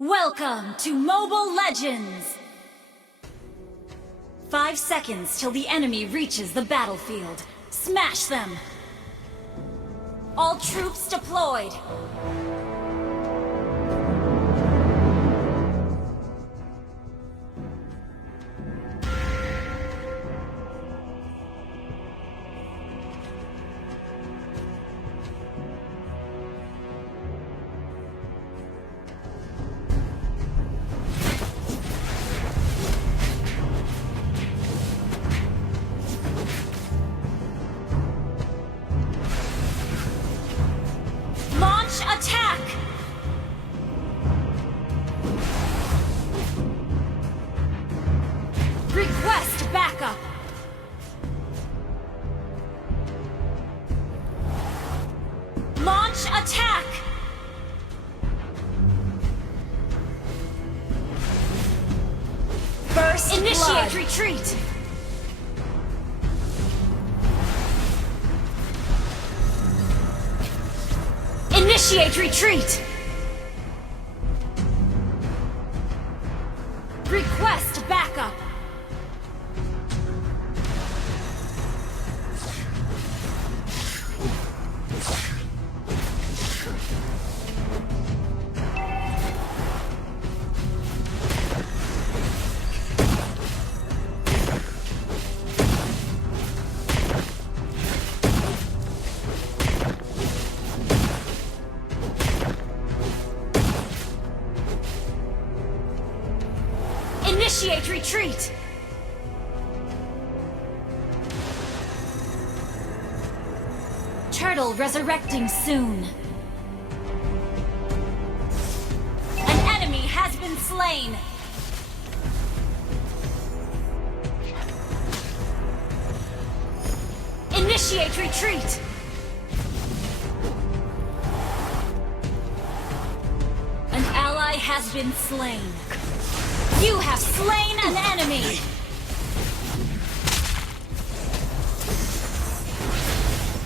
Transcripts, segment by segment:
Welcome to Mobile Legends! 5 seconds till the enemy reaches the battlefield. Smash them! All troops deployed! Attack! Request backup! Launch attack! First Initiate blood. Retreat! Initiate retreat! Request backup! Initiate retreat! Turtle resurrecting soon. An enemy has been slain. Initiate retreat! An ally has been slain. You have slain an enemy!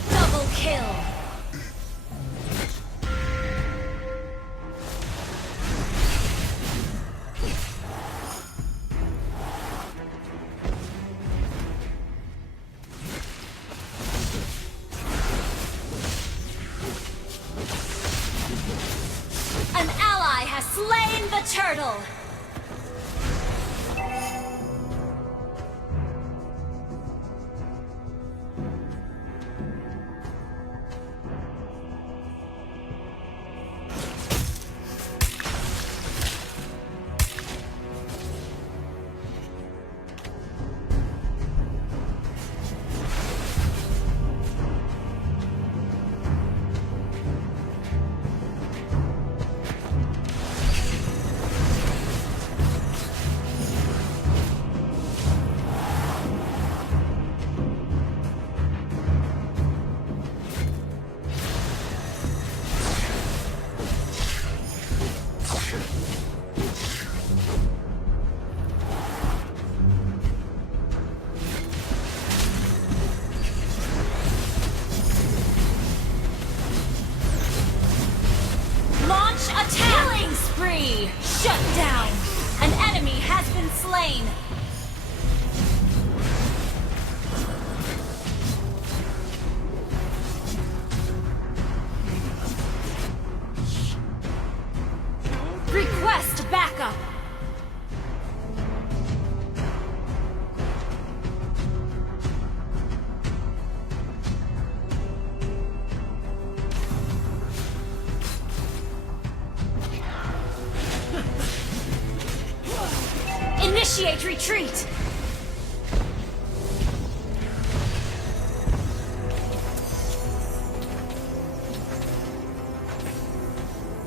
Double kill! An ally has slain the turtle! Killing spree! Shut down! An enemy has been slain! Request backup! Initiate retreat!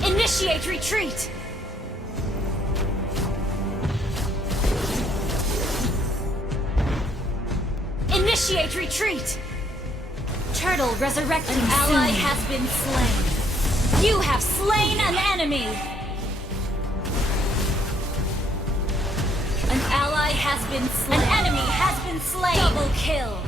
Initiate retreat! Initiate retreat! Turtle resurrecting soon. An ally has been slain. You have slain an enemy! An ally has been slain. An enemy has been slain. Double kill.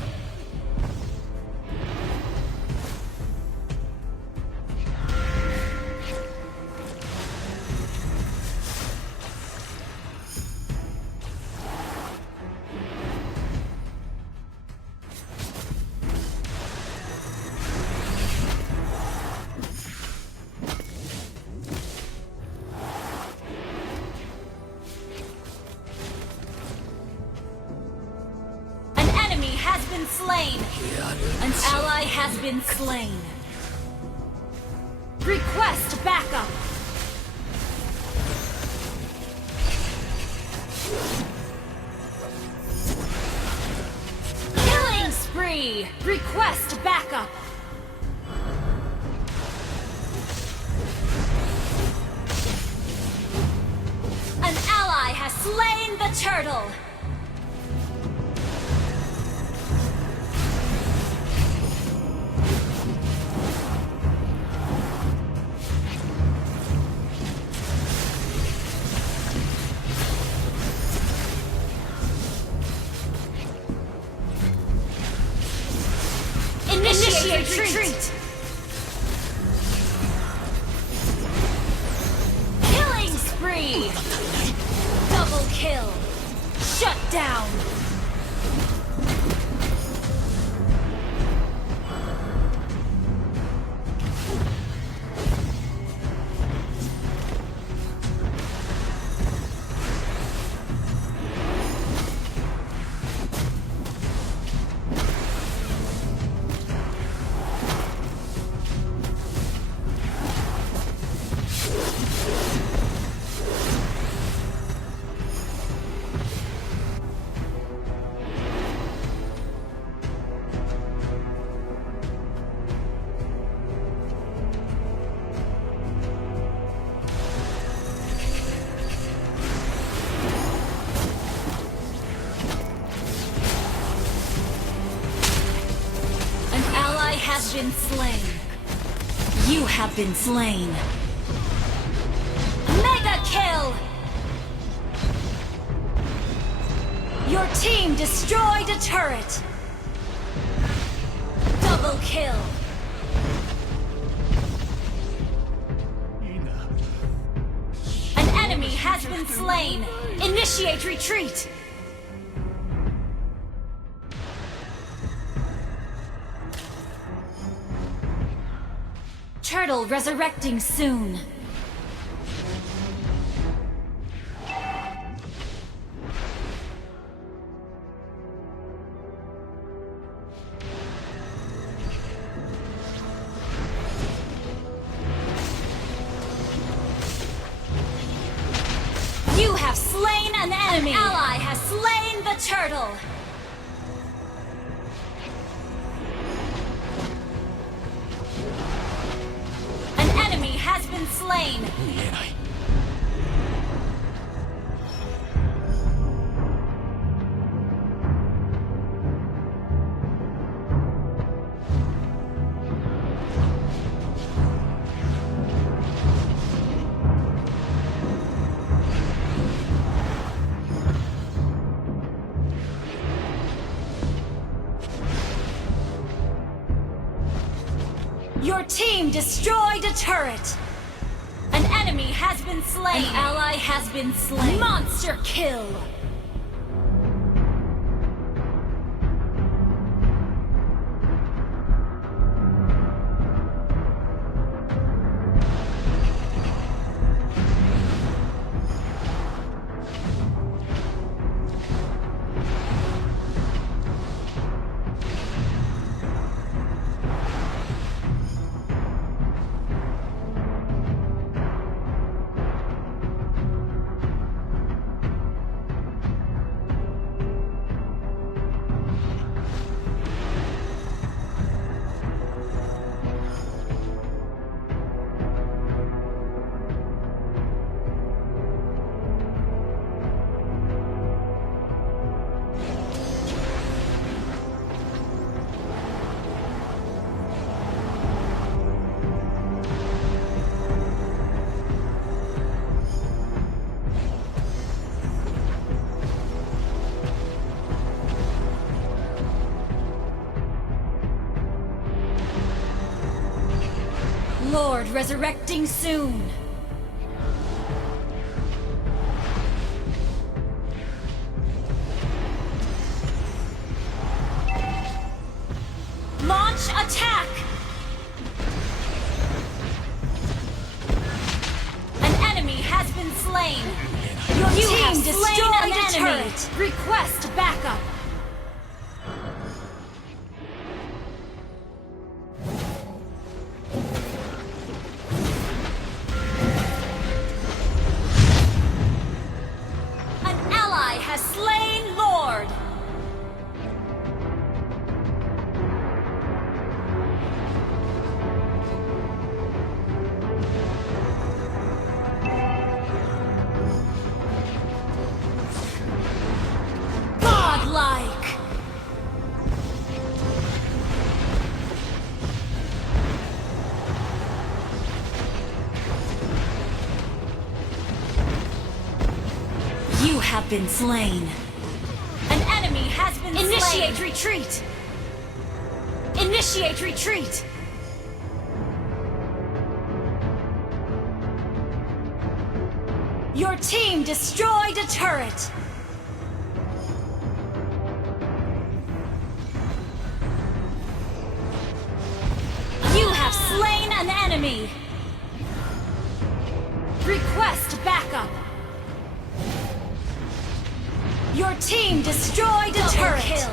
slain. An ally has been slain. Request backup. Killing spree. Request backup. An ally has slain the turtle. Initiate retreat! Killing spree! Double kill! Shut down! Has been slain. You have been slain. Mega kill! Your team destroyed a turret. Double kill. An enemy has been slain. Initiate retreat. Turtle resurrecting soon. You have slain an enemy. An ally has slain the turtle. Has been slain. Your team destroyed a turret. An enemy has been slain. An ally has been slain. Monster kill. Lord resurrecting soon. Launch attack! An enemy has been slain. Your team destroyed an enemy. Request backup. have been slain. An enemy has been slain. Initiate retreat. Initiate retreat. Your team destroyed a turret. You have slain an enemy. Request backup. Your team destroyed a turret. Kill.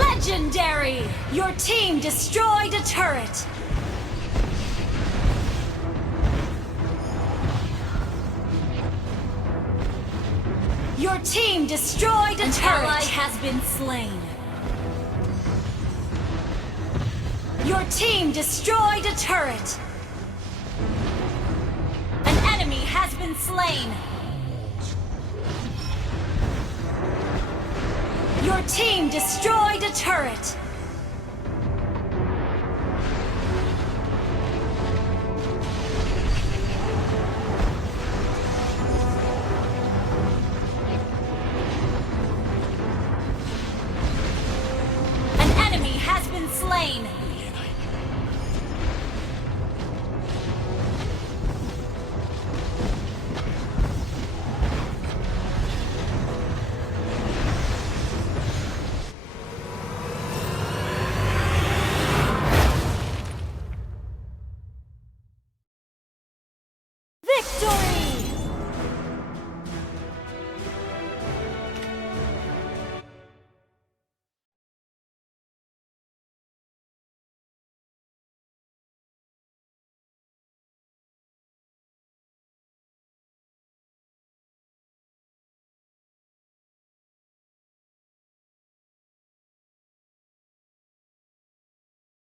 Legendary! Your team destroyed a turret. Your team destroyed a turret. An ally has been slain. Your team destroyed a turret. An enemy has been slain. Your team destroyed a turret. An enemy has been slain. Victory!